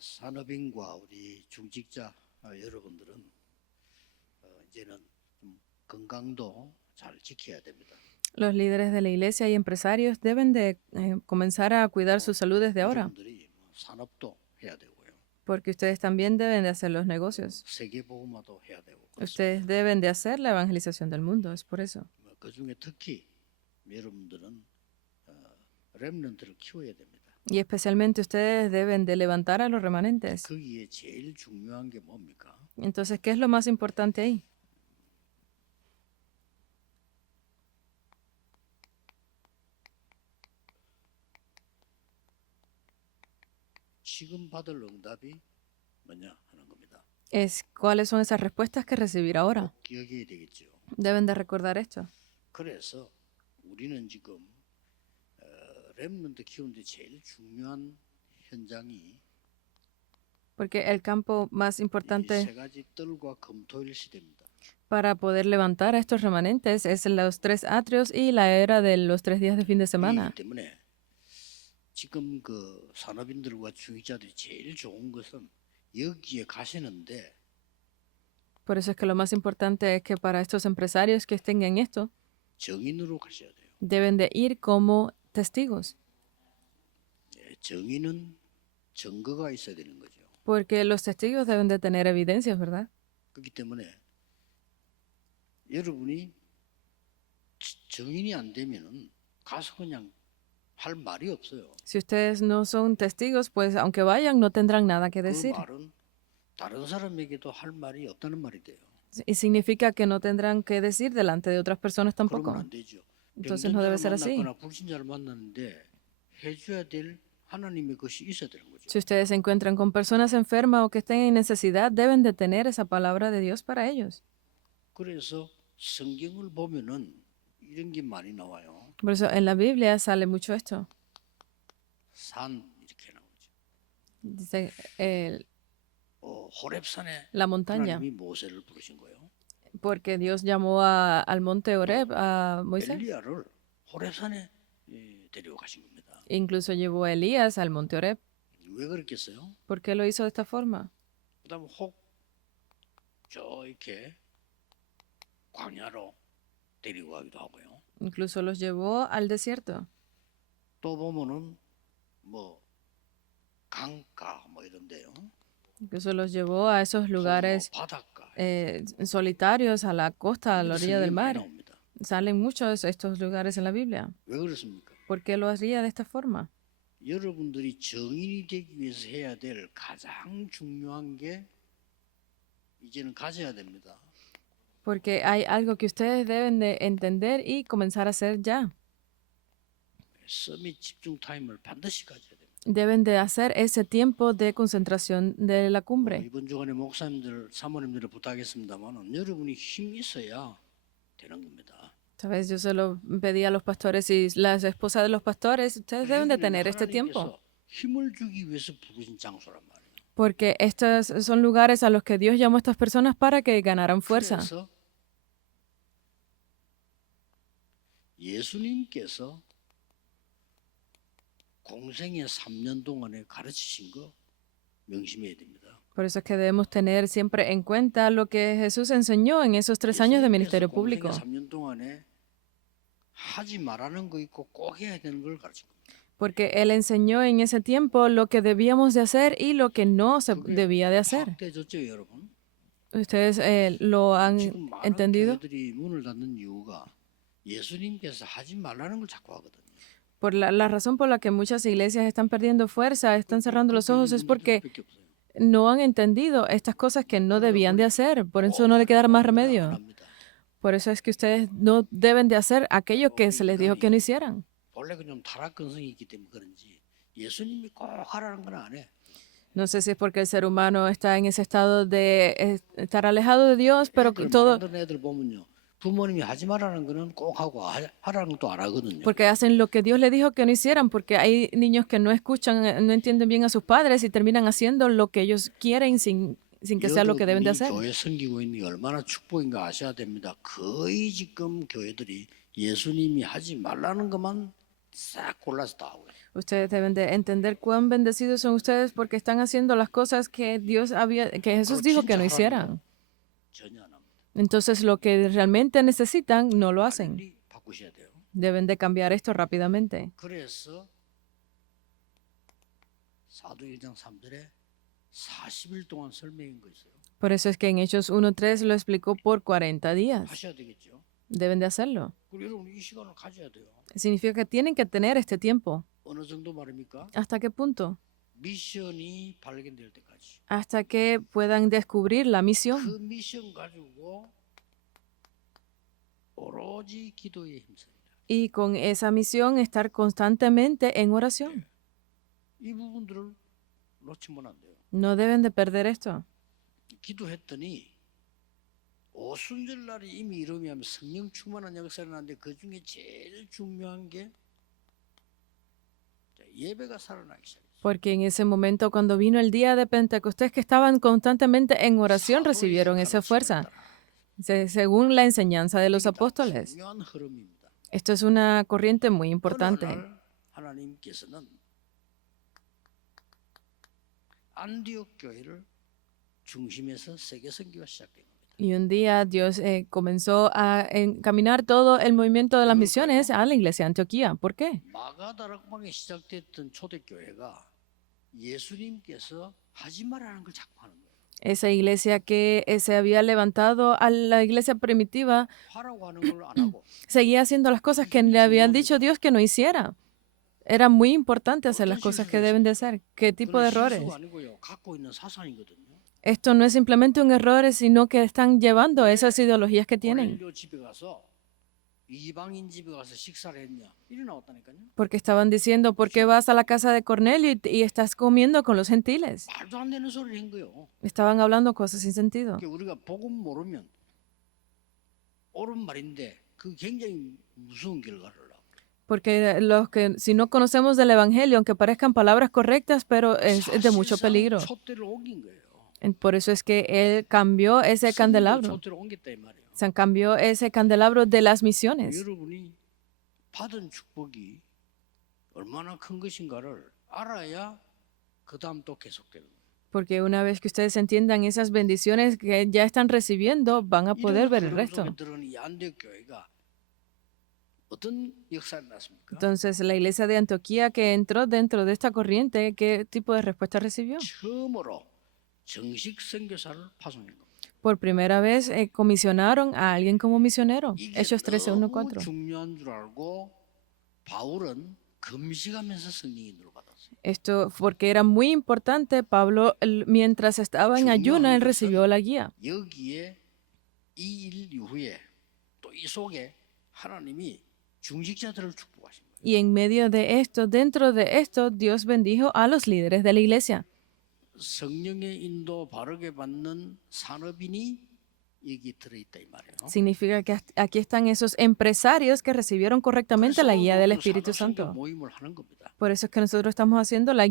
산업인과 우리 중직자 여러분들은 이제는 좀 건강도 잘 지켜야 됩니다. Los líderes de la iglesia y empresarios deben de comenzar a cuidar su salud desde ahora, 여러분들이 산업도 해야 되고요. porque ustedes también deben de hacer los negocios. 세계보고마도 해야 되고. Ustedes deben de hacer la evangelización del mundo, es por eso. 그 중에 특히 여러분들은 렘넌트를 키워야 됩니다. Y especialmente ustedes deben de levantar a los remanentes. 거기에 제일 중요한 게 뭡니까? Entonces, ¿qué es lo más importante ahí? 지금 받을 응답이 뭐냐 하는 겁니다. Es cuáles son esas respuestas que recibir ahora. 꼭 기억해야 되겠죠. Deben de recordar esto. 그래서 우리는 지금 렘넌트 키우는데 제일 중요한 현장이 Porque el campo más 이 importante 세 가지 뜰과 금토일 시대입니다. para poder levantar a estos remanentes es los 3 atrios y la era de los 3 días de fin de semana. 이 때문에 지금 그 산업인들과 중직자들이 제일 좋은 것은 여기에 가시는데 Por eso es que lo más importante es que para estos empresarios que estén en esto, 정인으로 가셔야 돼요. deben de ir como testigos. 정인은 증거가 있어야 되는 거죠. Porque los testigos deben de tener evidencias, ¿verdad? 그렇기 때문에 여러분이 정인이 안 되면은 가서 그냥 할 말이 없어요. Si ustedes no son testigos, pues aunque vayan, no tendrán nada que 그 decir. 말은 다른 사람에게도 할 말이 없다는 말이 돼요. Y significa que no tendrán que decir delante de otras personas 그러면 tampoco. 안 되죠. Entonces no debe ser así. 만났거나 불신자를 만났는데 해줘야 될 하나님의 것이 있어야 되는 거죠. Si ustedes se encuentran con personas enfermas o que estén en necesidad, deben de tener esa palabra de Dios para ellos. 그래서 성경을 보면은 이런 게 많이 나와요. Por eso en la Biblia sale mucho esto. 산 이렇게 나오죠. Dice 호렙산에 la montaña. 하나님이 모세를 부르신 거예요. Porque Dios llamó al monte Horeb a Moisés. 엘리야를 호렙산에 데려가신 겁니다. Incluso llevó a Elías al monte Horeb. 왜 그랬겠어요? ¿Por qué lo hizo de esta forma? 그다음 혹저 이렇게 광야로 데리고 가기도 하고요. Incluso los llevó al desierto. 또 보면은 뭐 강가 뭐 이런데요. Incluso los llevó a esos lugares 바닷가. solitarios, a la costa, a la orilla del 성경에 많이 mar. 나옵니다. Salen muchos estos lugares en la Biblia. 왜 그렇습니까? ¿Por qué lo haría de esta forma? 여러분들이 정인이 되기 위해서 해야 될 가장 중요한 게 이제는 가져야 됩니다. Porque hay algo que ustedes deben de entender y comenzar a hacer ya. 서밋 집중 타임을 반드시 가져야 됩니다. Deben de hacer ese tiempo de concentración de la cumbre. 이번 주간에 목사님들, 사모님들을 부탁했습니다만은 여러분이 힘이 있어야 되는 겁니다. Sabes, yo se lo pedí a los pastores y las esposas de los pastores, ustedes deben de tener este tiempo. 힘을 주기 위해서 부르신 장소란 말이에요. Porque estos son lugares a los que Dios llamó a estas personas para que ganaran fuerza. 그래서 예수님께서 공생의 3년 동안에 가르치신 거 명심해야 됩니다. Por eso es que debemos tener siempre en cuenta lo que Jesús enseñó en esos 3 años de ministerio público. 공생의 3년 동안에 하지 말라는 거 있고 꼭 해야 되는 걸 가르친 겁니다. Porque Él enseñó en ese tiempo lo que debíamos de hacer y lo que no se debía de hacer. 확대졌죠, 여러분? ¿Ustedes lo han 지금 많은 entendido? 교회들이 문을 닫는 이유가 예수님께서 하지 말라는 걸 자꾸 하거든요. Por la razón por la que muchas iglesias están perdiendo fuerza, están cerrando los ojos, es porque 수밖에 없어요. no han entendido estas cosas que no debían de hacer. Por eso no le queda más 안 remedio. 합니다. Por eso es que ustedes no deben de hacer aquello que se les dijo que no hicieran. 원래 좀 타락근성이 있기 때문에 그런지 예수님이 꼭 하라는 건 안 해. No sé si es porque el ser humano está en ese estado de estar alejado de Dios, pero 애들 todo, 만든 애들 보면요. 부모님이 하지 말라는 거는 꼭 하고 하라는 것도 안 하거든요. porque hacen lo que Dios les dijo que no hicieran, porque hay niños que no escuchan, no entienden bien a sus padres y terminan haciendo lo que ellos quieren sin que sea lo que deben de hacer. 교회 섬기고 있는 게 얼마나 축복인가 아셔야 됩니다. 거의 지금 교회들이 예수님이 하지 말라는 것만 싹 골라서 다 하고요. Ustedes deben de entender cuán bendecidos son ustedes porque están haciendo las cosas que que Jesús 바로 dijo que 진짜 no 하라는 hicieran. 전혀 안 합니다. Entonces lo que realmente necesitan no lo hacen. 빨리 바꾸셔야 돼요. Deben de cambiar esto rápidamente. 그래서 사도행전 3절에 40일 동안 설명인 거 있어요. Por eso es que en Hechos 1:3 lo explicó por 40 días. 하셔야 되겠죠. Deben de hacerlo. 그리고 여러분 이 시간을 가져야 돼요. Significa que tienen que tener este tiempo. 어느 정도 말입니까? ¿Hasta qué punto? 미션이 발견될 때까지. Hasta que puedan descubrir la 그 misión. 미션 가지고 오로지 기도에 힘써야 돼요. Y con esa misión estar constantemente en oración. 이 부분들을 놓치면 안 돼요. No deben de perder esto. 기도했더니 오순절 날이 이미 이르면 성령 충만한 역사를 하는데 그 중에 제일 중요한 게 예배가 살아나기 시작했어요. Porque en ese momento, cuando vino el día de Pentecostés, que estaban constantemente en oración, recibieron esa fuerza, según la enseñanza de los apóstoles. 중요한 흐름입니다. Esto es una corriente muy 어느 importante. 날 하나님께서는 안디옥 교회를 중심에서 세계 선교가 시작된 겁니다. Y un día Dios comenzó a encaminar todo el movimiento de las misiones a la iglesia de Antioquía. ¿Por qué? 마가다락방에 시작됐던 초대교회가 예수님께서 하지 말라는 걸 자꾸 하는 거예요. Esa iglesia que se había levantado a la iglesia primitiva 하라고 하는 걸 안 하고 seguía haciendo las cosas que le habían dicho Dios que no hiciera. Era muy importante hacer las cosas que deben de hacer. ¿Qué tipo de 그건 errores? 실수가 아니고요. 갖고 있는 사상이거든요. Esto no es simplemente un error, sino que están llevando esas ideologías que tienen. 고넬료 집에 가서 이방인 집에 가서 식사를 했냐 이래 나왔다니까요. Porque estaban diciendo, ¿por qué vas a la casa de Cornelio y estás comiendo con los gentiles? 말도 안 되는 소리를 한 거예요. Estaban hablando cosas sin sentido. 그러니까 우리가 복음 모르면 옳은 말인데 그 굉장히 무서운 결과를 낳아요. Porque los que, si no conocemos del Evangelio, aunque parezcan palabras correctas, pero es de mucho 사실상 peligro. 촛대를 옮긴 거예요. Por eso es que Él cambió ese 스님도 candelabro. 촛대를 옮겼다 이 말이에요. Se cambió ese candelabro de las misiones. 여러분이 받은 축복이 얼마나 큰 것인가를 알아야 그 다음 또 계속되는 거예요. Porque una vez que ustedes entiendan esas bendiciones que ya están recibiendo, van a poder ver el resto. 속에 들어가는 이 안디옥 교회가 어떤 역사를 낳습니까? Entonces, la iglesia de Antioquía que entró dentro de esta corriente, ¿qué tipo de respuesta recibió? 처음으로 정식 선교사를 파송한 겁니다. Por primera vez comisionaron a alguien como misionero. 이게 Hechos 너무 13:1-4. 중요한 줄 알고 바울은 금식하면서 성령이 인도를 받았어요. Esto porque era muy importante. Pablo, mientras estaba en ayuna, él recibió la guía. 여기에 이 일 이후에 또 이 속에 하나님이 중직자들을 축복하신 거예요. Y en medio de esto, dentro de esto, Dios bendijo a los líderes de la iglesia. 성령의 인도 바르게 받는 산업인이 여기 들어있다 이 말이에요. Significa que aquí están esos empresarios que recibieron correctamente la guía del Espíritu Santo. 모임을 하는 겁니다. Por eso es que nosotros estamos haciendo la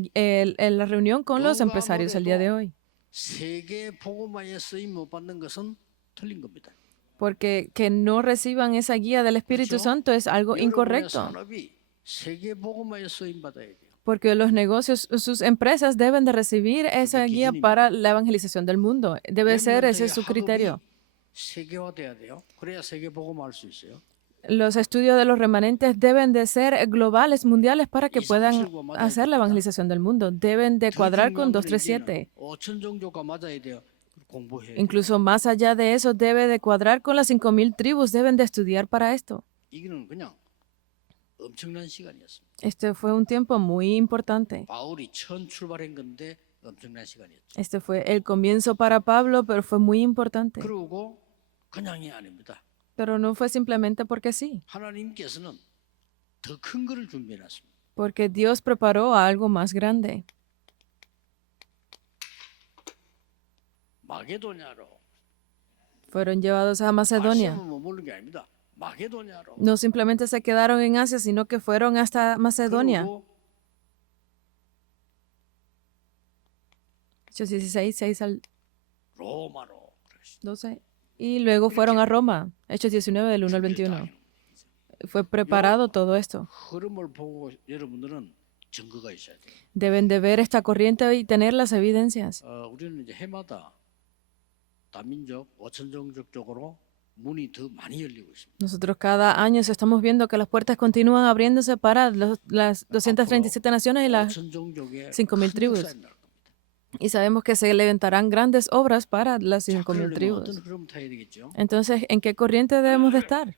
reunión con los empresarios el día de hoy. 세계 복음화에 쓰임 못 받는 것은 틀린 겁니다. Porque que no reciban esa guía del Espíritu 그렇죠? Santo es algo 여러분의 incorrecto. 산업이 세계 복음화에 쓰임 받아야 돼요. Porque los negocios, sus empresas deben de recibir esa 그게 guía 기준입니다. para la evangelización del mundo. Debe ser ese es su criterio. 세계화돼야 돼요. 그래야 세계 복음화할 수 있어요. Los estudios de los remanentes deben de ser globales, mundiales, para que puedan hacer la evangelización del mundo. Deben de cuadrar con 237. 5천 종교가 맞아야 돼요. 공부해야 돼요. Incluso más allá de eso, debe de cuadrar con las 5,000 tribus. Deben de estudiar para esto. 이거는 그냥 엄청난 시간이었습니다. Este fue un tiempo muy importante. 바울이 처음 출발한 건데 엄청난 시간이었죠. Este fue el comienzo para Pablo, pero fue muy importante. 그러고 그냥이 아닙니다. Pero no fue simplemente porque sí, 하나님께서는 더 큰 거를 준비해놨습니다. porque Dios preparó algo más grande. 마게도냐로. Fueron llevados a Macedonia. 아시아만 머무는 게 아닙니다. 마게도냐로. No simplemente se quedaron en Asia, sino que fueron hasta Macedonia. 그리고 Hechos 16, 6 al 로마로. 12. Y luego fueron a Roma. Hechos 19, del 1 al 21. Fue preparado todo esto. 흐름을 보고 여러분들은 증거가 있어야 돼요. Deben de ver esta corriente y tener las evidencias. 우리는 이제 해마다 다민족, 오천종족 쪽으로 문이 더 많이 열리고 있습니다. Nosotros cada año estamos viendo que las puertas continúan abriéndose para las 237 naciones y las 오천종족의 5,000 큰 tribus. 역사에 날 겁니다. Y sabemos que se levantarán grandes obras para las 자, 5,000 그러려면 tribus. 어떤 흐름 타야 되겠죠? Entonces, ¿en qué corriente debemos de estar?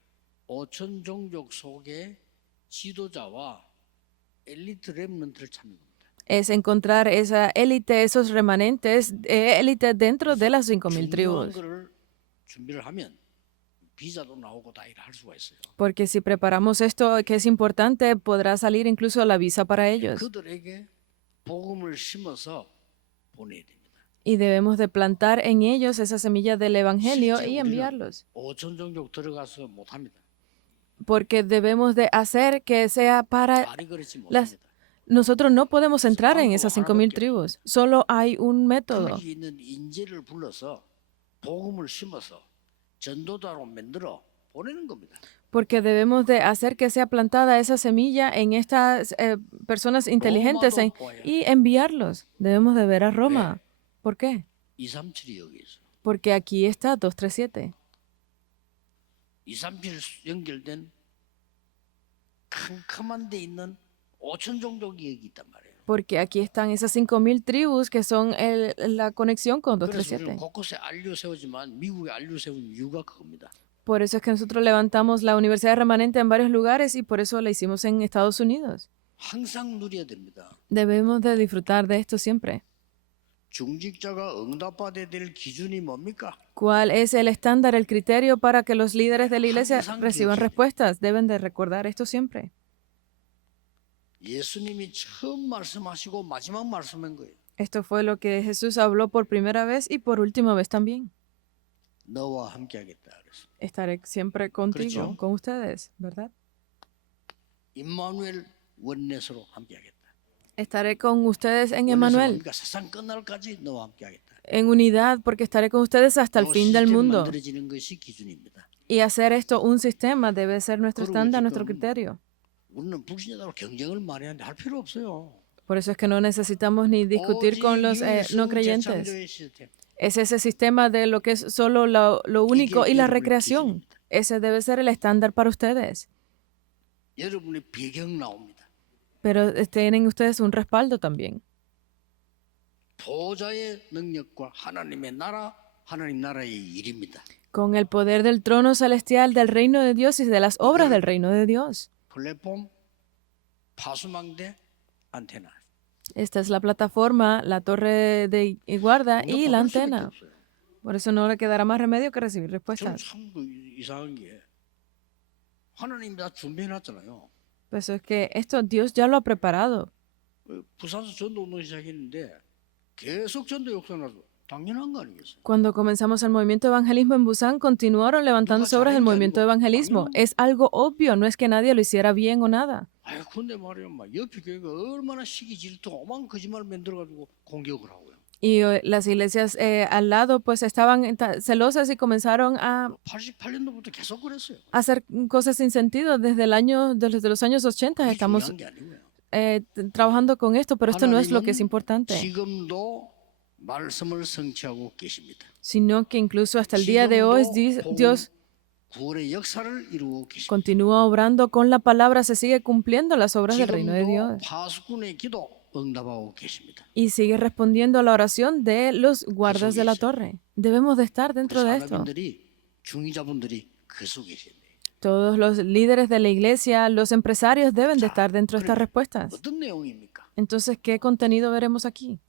오천종족 속에 지도자와 엘리트 렘넌트를 찾는 겁니다. Es encontrar esa élite, esos remanentes, élite dentro de las 5,000 중요한 tribus. 거를 준비를 하면 비자도 나오고 다 일을 할 수가 있어요. Porque si preparamos esto que es importante, podrá salir incluso la visa para ellos. 그들에게 복음을 심어서 보내야 됩니다. Y debemos de plantar en ellos esa semilla del evangelio 실제 y 우리는 enviarlos. 오천종족 들어가서 못합니다. Porque debemos de hacer que sea para 말이 그렇지 las... 못합니다. Nosotros no podemos entrar en esas 5,000 tribus. Solo hay un método. 거기 있는 인재를 불러서 복음을 심어서 전도자로 만들어 보내는 겁니다. Porque debemos de hacer que sea plantada esa semilla en estas personas inteligentes y enviarlos. Debemos de ver a Roma. ¿Por qué? 237이 여기 있어. Porque aquí está 237. 237 연결된 캄캄한 데 있는 오천종족이 여기 있단 말이에요. Porque aquí están esas 5,000 tribus que son la conexión con 그래서 우리는 237. 곳곳에 알류 세우지만 미국에 알류 세운 이유가 그겁니다. Por eso es que nosotros levantamos la Universidad Remanente en varios lugares y por eso la hicimos en Estados Unidos. 항상 누려야 됩니다. Debemos de disfrutar de esto siempre. 중직자가 응답받아야 될 기준이 뭡니까? ¿Cuál es el estándar, el criterio para que los líderes de la iglesia reciban respuestas? Deben de recordar esto siempre. 예수님이 처음 말씀하시고 마지막 말씀한 거예요. Esto fue lo que Jesús habló por primera vez y por última vez también. 너와 함께하겠다 그랬어. Estaré siempre contigo, 그렇죠. con ustedes, ¿verdad? 임마누엘 원넷으로 함께하겠다. Estaré con ustedes en 원넷은 Emmanuel, 뭡니까? 세상 끝날까지 너와 함께하겠다. en unidad, porque estaré con ustedes hasta el 요 fin del 시스템이 mundo. 만들어지는 것이 기준입니다. Y hacer esto un sistema debe ser nuestro 그리고 estándar, nuestro 지금 criterio. 우리는 불신자로 경쟁을 많이 하는데 할 필요 없어요. Por eso es que no necesitamos ni discutir con los no creyentes. 재창조의 시스템. Es ese sistema de lo que es solo lo único y la recreación. Ese debe ser el estándar para ustedes. 여러분의 배경 나옵니다. Pero tienen ustedes un respaldo también. 보좌의 능력과 하나님의 나라, 하나님 나라의 일입니다. Con el poder del trono celestial, del reino de Dios y de las obras del reino de Dios. 플랫폼, 파수망대, 안테나. Esta es la plataforma, la torre de guarda y la 응답받을 수밖에 antena. 없어요. Por eso no le quedará más remedio que recibir 저는 respuestas. 참 이상한 게 하나님이 다 준비해놨잖아요. Por eso es que esto Dios ya lo ha preparado. 부산에서 전도운동 시작했는데 계속 전도 역사나서 당연한 거 아니겠어요? Cuando comenzamos el movimiento de evangelismo en Busan, continuaron levantándose obras del movimiento de evangelismo. Es algo obvio, no es que nadie lo hiciera bien o nada. 아이 근데 말이야, 막 옆에 교회가 얼마나 시기 질투 오만 거짓말 만들어가지고 공격을 하고요. Y las iglesias al lado pues estaban celosas y comenzaron a 88년도부터 계속 그랬어요. hacer cosas sin sentido. Desde los años 80 그게 estamos 중요한 게 아니고요. trabajando con esto, pero esto no es lo que es 하나님은 importante, 지금도 말씀을 성취하고 계십니다. sino que incluso hasta el día de hoy Dios 구원의 역사를 이루고 계십니다. continúa obrando con la palabra, se sigue cumpliendo las obras del reino de 지금도 Dios 파수꾼의 기도 응답하고 계십니다. y sigue respondiendo a la oración de los guardas de la torre. Debemos de estar dentro de esto. 사람들이 중위자분들이 그 속에 계세요. Todos los líderes de la iglesia, los empresarios deben de estar dentro de estas respuestas. 어떤 내용입니까? Entonces, ¿qué contenido veremos aquí?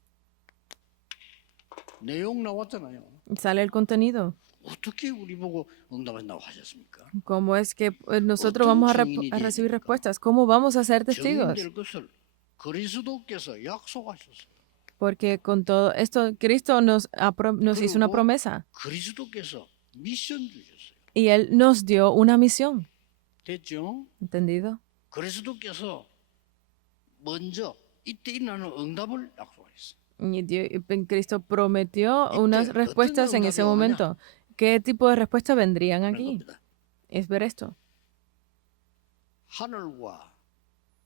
내용 나왔잖아요. Sale el contenido. 어떻게 우리 보고 응답한다고 하셨습니까? ¿Cómo es que nosotros vamos a recibir respuestas? ¿Cómo vamos a ser testigos? 증인될 것을 그리스도께서 약속하셨어요. Porque con todo esto, Cristo nos hizo una promesa 그리스도께서 미션 주셨어요. y Él nos dio una misión. 됐죠? ¿Entendido? 그리스도께서 먼저 이때 일어나는 응답을 약속하셨어요. Y Cristo prometió unas respuestas en ese momento. ¿Qué tipo de respuestas vendrían 그런 aquí? 겁니다. Es ver esto. 하늘과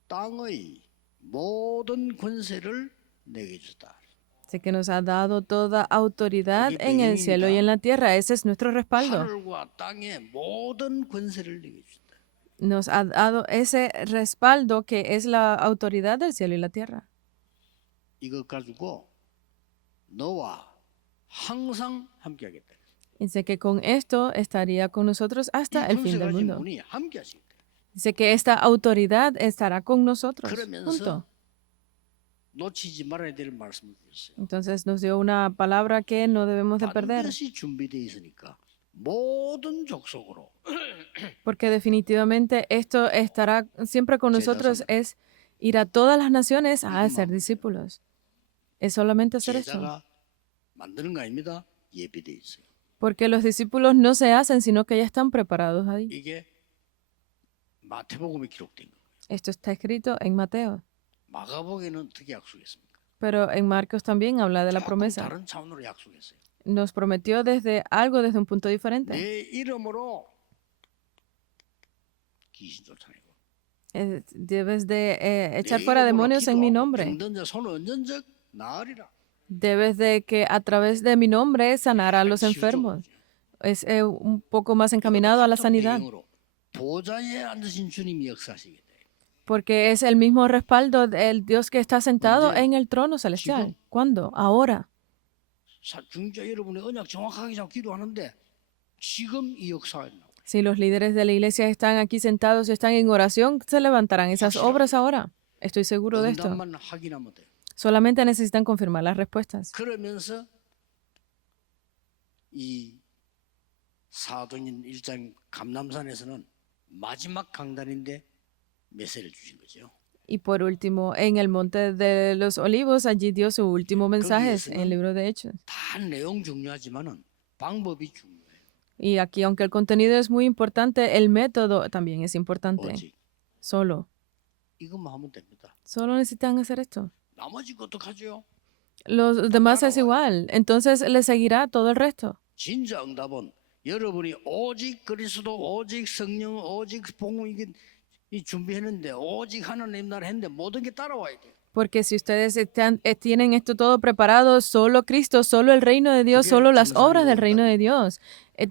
땅의 모든 권세를 내게 주다. Así que nos ha dado toda autoridad 그게 en el cielo y en la tierra. Ese es nuestro respaldo. 하늘과 땅의 모든 권세를 내게 주다. Nos ha dado ese respaldo que es la autoridad del cielo y la tierra. 이것 가지고 너와 항상 함께하겠다. Dice que con esto estaría con nosotros 이 hasta el 권세 fin del 가진 mundo. 분이 함께하시겠다. Dice que esta autoridad estará con nosotros. 그러면서 Punto. 놓치지 말아야 될 말씀을 주셨어요. Entonces nos dio una palabra que no debemos de perder, 반드시 준비되어 있으니까 모든 족속으로 porque definitivamente esto estará siempre con nosotros, es ir a todas las naciones a hacer discípulos. Es solamente hacer esto. 제자가 만드는 거 아닙니다. 예비되어 있어요. Porque los discípulos no se hacen, sino que ya están preparados ahí. 이게 마태복음에 기록된 거예요. Esto está escrito en Mateo, 마가복음에는 어떻게 약속했습니까? pero en Marcos también habla de la 조금 promesa. 다른 차원으로 약속했어요. Nos prometió desde un punto diferente. 내 이름으로 귀신 쫓아내고 Debes de echar 내 fuera 이름으로 demonios en mi 기도하고 nombre. 병든 자 손을 얹은 적 나으리라. Debes de que a través de mi nombre sanar a los enfermos. Es un poco más encaminado a la sanidad, 보좌에 앉으신 주님이 역사하시게 돼. porque es el mismo respaldo del Dios que está sentado ¿Dónde? en el trono celestial. ¿Cuándo? Ahora. 중자 여러분의 언약 정확하게 잡고 기도하는데 지금 이 역사가 있나? Si los líderes de la iglesia están aquí sentados y están en oración, se levantarán esas obras ahora. Estoy seguro de esto. 응답만 확인하면 돼. Solamente necesitan confirmar las respuestas. 그러면서 이 사도행전 1장 감람산에서는 마지막 강단인데 메시지를 주신 거죠. Y por último, en el Monte de los Olivos, allí dio su último mensaje en el libro de Hechos. 다 내용 중요하지만은 방법이 중요해요. Y aquí, aunque el contenido es muy importante, el método también es importante. 오직 Solo 이것만 하면 됩니다. Solo necesitan hacer esto. 나머지 것도 가죠. Los demás es igual. Entonces le seguirá todo el resto. 진짜 응답은 여러분이 오직 그리스도, 오직 성령, 오직 복음 이게 이 준비했는데 오직 하나님 나라 했는데 모든 게 따라와야 돼요. Porque si ustedes tienen esto todo preparado, solo Cristo, solo el reino de Dios, solo las obras del reino de Dios,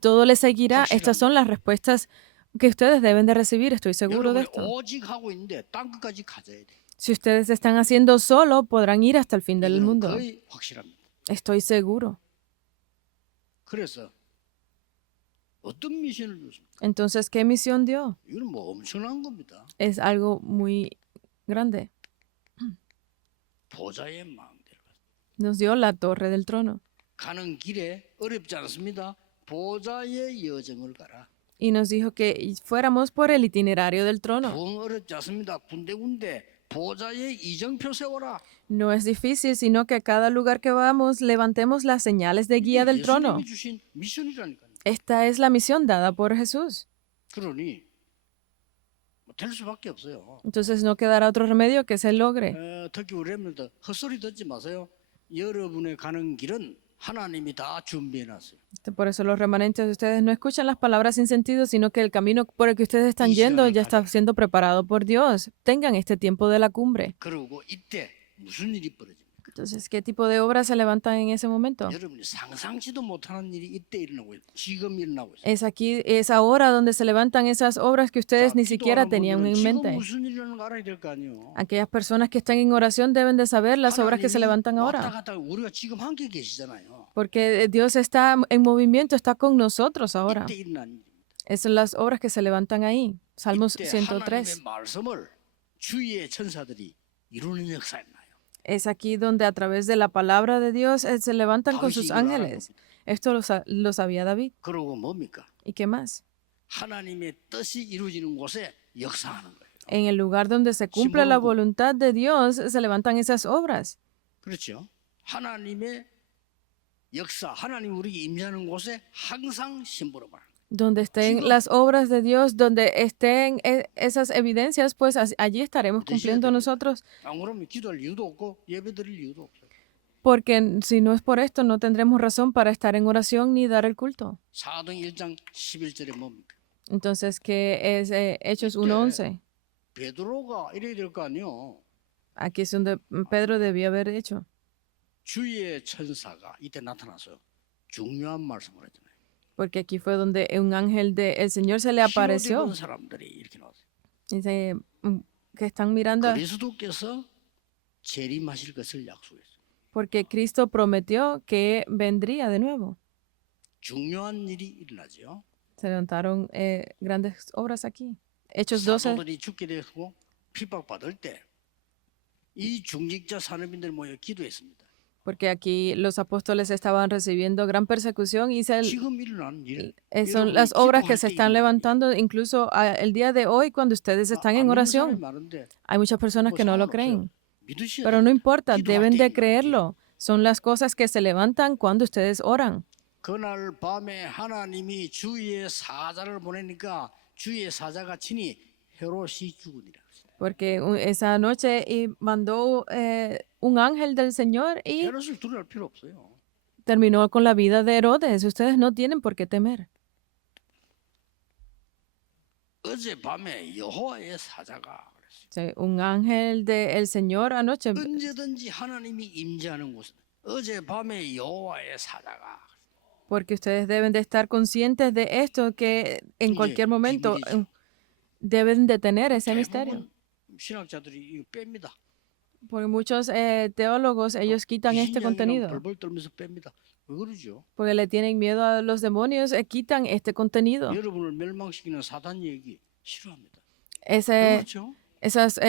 todo le seguirá. Estas son las respuestas que ustedes deben de recibir. Estoy seguro de 여러분이 esto. 오직 하고 있는데 땅 끝까지 가져야 돼. Si ustedes están haciendo solo, podrán ir hasta el fin del 이거는 mundo. 거의 확실합니다. Estoy seguro. 그래서 어떤 미션을 줬습니까? Entonces, ¿qué misión dio? 이건 뭐 엄청난 겁니다. Es algo muy grande. 보좌의 망대를 Nos dio la torre del trono. 가는 길에 어렵지 않습니다. 보좌의 여정을 가라. Y nos dijo que fuéramos por el itinerario del trono. 정 어렵지 않습니다. 군데군데 보좌의 이정표 세워라. No es difícil, sino que a cada lugar que vamos levantemos las señales de guía del trono. 예수님이 주신 미션이라니까요. Esta es la misión dada por Jesús. 그러니 될 수밖에 없어요. Entonces no quedará otro remedio que se logre. 특히 우리 렘넌트 헛소리 듣지 마세요. 여러분의 가는 길은 하나님이 다 준비해놨어요. Por eso los remanentes de ustedes no escuchan las palabras sin sentido, sino que el camino por el que ustedes están yendo ya está siendo preparado por Dios. Tengan este tiempo de la cumbre. 그리고 이때 무슨 일이 벌어집니까? Entonces, ¿qué tipo de obras se levantan en ese momento? 여러분이 상상치도 못하는 일이 이때 일어나고 있어요. 지금 일어나고 있어요. Es aquí, es ahora donde se levantan esas obras que ustedes 자, ni siquiera 기도하는 tenían 분들은 en 지금 mente. 무슨 일이 일어나는 거 알아야 될 거 아니에요. Aquellas personas que están en oración deben de saber las obras que se levantan 왔다 ahora. 갔다 우리가 지금 함께 계시잖아요. Porque Dios está en movimiento, está con nosotros ahora. 이때 일어난 일입니다. Esas son las obras que se levantan ahí. Salmos 이때 103. 하나님의 말씀을 주위의 천사들이 이루는 역사에 나요. Es aquí donde a través de la palabra de Dios se levantan con 다윗이 sus 이걸 알아낸 ángeles. 겁니다. Esto lo sabía David. 그러고 뭡니까? ¿Y qué más? 하나님의 뜻이 이루어지는 곳에 역사하는 거예요. En el lugar donde se cumple la voluntad de Dios, se levantan esas obras. 그렇죠. 하나님의 역사, 하나님 우리에게 임재하는 곳에 항상 심부름 하는 거예요. Donde estén las obras de Dios, donde estén esas evidencias, pues allí estaremos cumpliendo nosotros. 안 그러면 기도할 이유도 없고 예배드릴 이유도 없어요. Porque si no es por esto, no tendremos razón para estar en oración ni dar el culto. 사도행 1장 11절에 뭡니까? Entonces, ¿qué es Hechos 1:11? 베드로가 이래야 될 거 아니에요. Aquí es donde Pedro debió haber hecho. 주의 천사가 이때 나타나서 중요한 말씀을 했잖아요. Porque aquí fue donde un ángel del Señor se le 신호대 apareció. 본 사람들이 이렇게 나왔어요. Dice que están mirando 그리스도께서 재림하실 것을 약속했어요. porque Cristo prometió que vendría de nuevo. 중요한 일이 일어나죠. Se levantaron grandes obras aquí. Hechos 12, 사도들이 죽게 되고 핍박받을 때 이 중직자 산업인들 모여 기도했습니다. porque aquí los apóstoles estaban recibiendo gran persecución y 지금 일어나는 일, son 여러분이 las obras que 기도할 se 때 están 일어나는 일. levantando incluso el día de hoy cuando ustedes están en 안 믿는 사람이 oración. 많은데 Hay muchas personas 뭐 que no lo 상관없어요. creen, 믿으셔야 pero 돼요. no importa, 기도할 deben 때 de 일어나는 일. creerlo. Son las cosas que se levantan cuando ustedes oran. 그날 밤에 하나님이 주의 사자를 보내니까 주의 사자가 친히 헤롯이 죽으니라. Porque esa noche mandó un ángel del Señor y 헤롯을 두려울 필요 없어요. terminó con la vida de Herodes. Ustedes no tienen por qué temer. 어젯밤에 여호와의 사자가 그랬어요. Sí, un ángel del Señor anoche, 언제든지 하나님이 임재하는 곳은 어젯밤에 여호와의 사자가 porque ustedes deben de estar conscientes de esto, que en 이게 cualquier momento 비밀이죠. deben de tener ese misterio. 대부분 신학자들이 이거 뺍니다. Porque muchos teólogos, ellos quitan este 귀신양이랑 contenido. 벌벌 떨면서 뺍니다. 왜 그러죠? Porque le tienen miedo a los demonios, quitan este contenido. 여러분을 멸망시키는 사단 얘기 싫어합니다. Ese, 그렇죠? esas,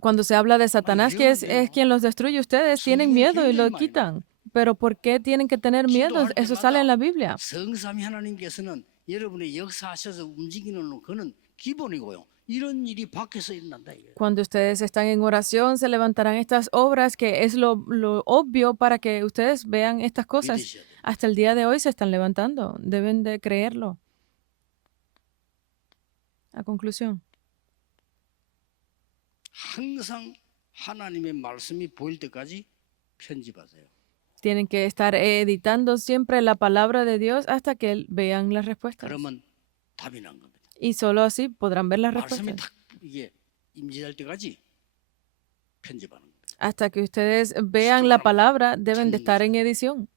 cuando se habla de Satanás, que es quien los destruye, ustedes tienen miedo y lo quitan. Pero ¿por qué tienen que tener miedo? Eso sale en la Biblia. 성삼위 하나님께서는 여러분의 역사하셔서 움직이는 그는 기본이고요. 이런 일이 밖에서 일어난다 이거예요. Cuando ustedes están en oración, se levantarán estas obras, que es lo obvio para que ustedes vean estas cosas. 믿으셔야 돼요. Hasta el día de hoy se están levantando. Deben de creerlo. A conclusión. 항상 하나님의 말씀이 보일 때까지 편집하세요. Tienen que estar editando siempre la palabra de Dios hasta que vean las respuestas. 그러면 답이 난 겁니다. Y solo así podrán ver las 말씀이 respuestas. 딱 이게 임재할 때까지 편집하는 겁니다. Hasta que ustedes vean la palabra, deben de estar en edición.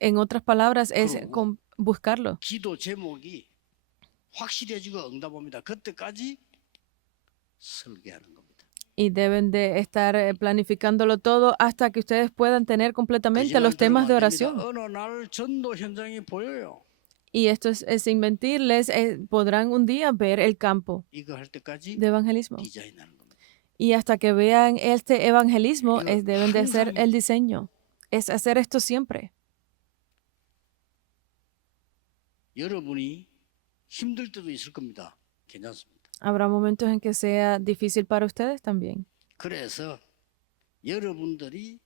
En otras palabras, es buscarlo. 기도 제목이 확실해지고 응답합니다. 그때까지 설계하는 겁니다. Y deben de estar planificándolo todo hasta que ustedes puedan tener completamente los temas de oración. 어느 날 전도 현장이 보여요. Y esto es sin mentirles, podrán un día ver el campo 이거 할 때까지 de evangelismo. 디자인하는 겁니다. Y hasta que vean este evangelismo, Pero deben de hacer 항상- el diseño. Es hacer esto siempre. 여러분이 힘들 때도 있을 겁니다. 괜찮습니다. Habrá momentos en que sea difícil para ustedes también. 그래서 여러분들이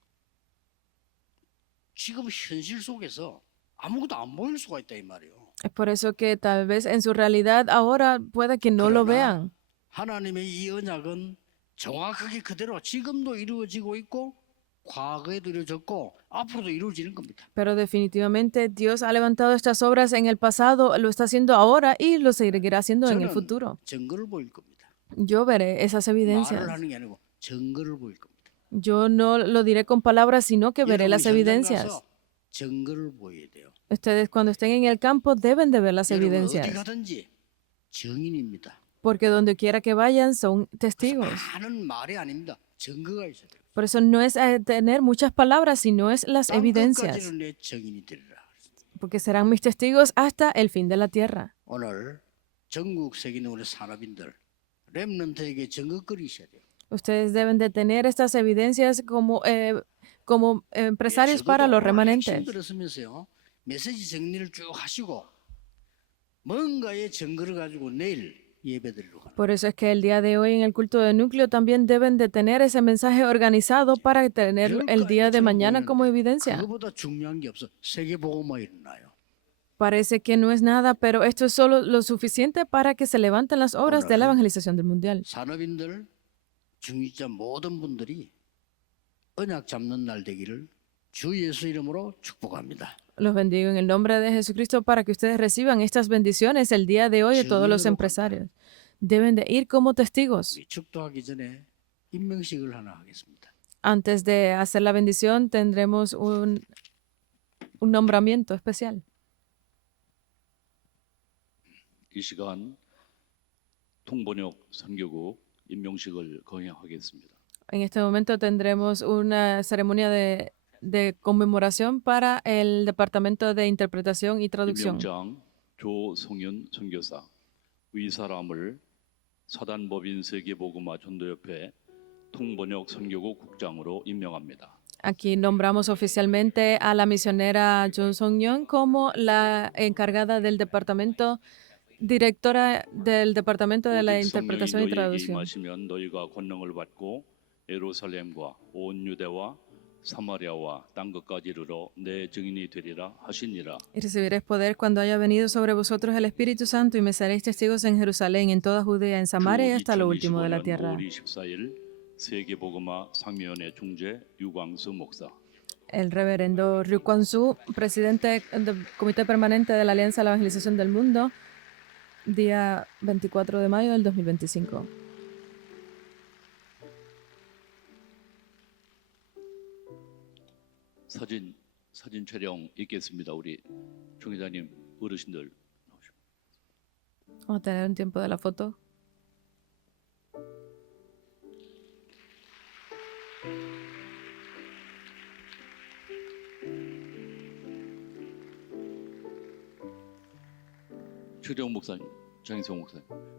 지금 현실 속에서 아무것도 안 보일 수가 있다 이 말이에요. Es por eso que tal vez en su realidad ahora pueda que no lo 그러나 vean. 하나님의 이 언약은 정확하게 그대로 지금도 이루어지고 있고 과거에도 이루어졌고 앞으로도 이루어지는 겁니다. Pero definitivamente Dios ha levantado estas obras en el pasado, lo está haciendo ahora y lo seguirá haciendo en el 저는 futuro. 증거를 보일 겁니다. Yo veré esas 말을 evidencias. 하는 게 아니고 증거를 보일 겁니다. Yo no lo diré con palabras, sino que veré 여러분이 las 현장 evidencias. 가서 증거를 보여야 돼요. Ustedes cuando estén en el campo deben de ver las 여러분 어디 evidencias, 가든지 증인입니다. porque donde quiera que vayan son testigos. 많은 말이 아닙니다. 증거가 있어야 돼요. Por eso no es tener muchas palabras, sino es las evidencias, 땅끝까지는 내 증인이 되리라. porque serán mis testigos hasta el fin de la tierra. 오늘 전국 세계는 우리 산업인들 렘넌트에게 증거거리셔야 돼요. Ustedes deben de tener estas evidencias como empresarios para los remanentes. 들었으면서요. 메시지 정리를 쭉 하시고 뭔가의 증거를 가지고 내일 예배드리러 가는. Por eso es que el día de hoy en el culto de núcleo también deben de tener ese mensaje organizado para tener el día de mañana como evidencia. 그거보다 중요한 게 없어. 세계 복음화 일어나요. Parece que no es nada, pero esto es solo lo suficiente para que se levanten las obras de la evangelización del mundial. 산업인들, 중직자 모든 분들이 언약 잡는 날 되기를 주 예수 이름으로 축복합니다. Los bendigo en el nombre de Jesucristo para que ustedes reciban estas bendiciones el día de hoy de todos los empresarios. Deben de ir como testigos. 우리 축도하기 전에 임명식을 하나 하겠습니다. Antes de hacer la bendición, tendremos un nombramiento especial. 이 시간 통번역 선교국 임명식을 거행하겠습니다. En este momento tendremos una ceremonia de conmemoración para el Departamento de Interpretación y Traducción. 임명장 조성윤 선교사 위 사람을 사단법인 세계복음화 전도협회 통번역 선교국 국장으로 임명합니다. Aquí nombramos oficialmente a la misionera Jun Song-yeon como la encargada del departamento, directora del Departamento de la 오직 성령이 Interpretación y 너희에게 Traducción. 임하시면 너희가 권능을 받고 예루살렘과 온 유대와 사마리아와 땅 끝까지 이르러 내 증인이 되리라 하시니라. Y recibiréis poder cuando haya venido sobre vosotros el Espíritu Santo y me seréis testigos en Jerusalén, en toda Judea, en Samaria y hasta lo último de la 2025년 tierra. 5월 24일 세계복음화 상위원회 중재 유광수 목사. El reverendo Ryu Kwon-soo, presidente del Comité Permanente de la Alianza a la Evangelización del Mundo, día 24 de mayo del 2025. 사진 촬영 있겠습니다. 우리 총회장님 어르신들 나오시고. Vamos a tener un tiempo de la foto. 최정 목사님, 장희성 목사님.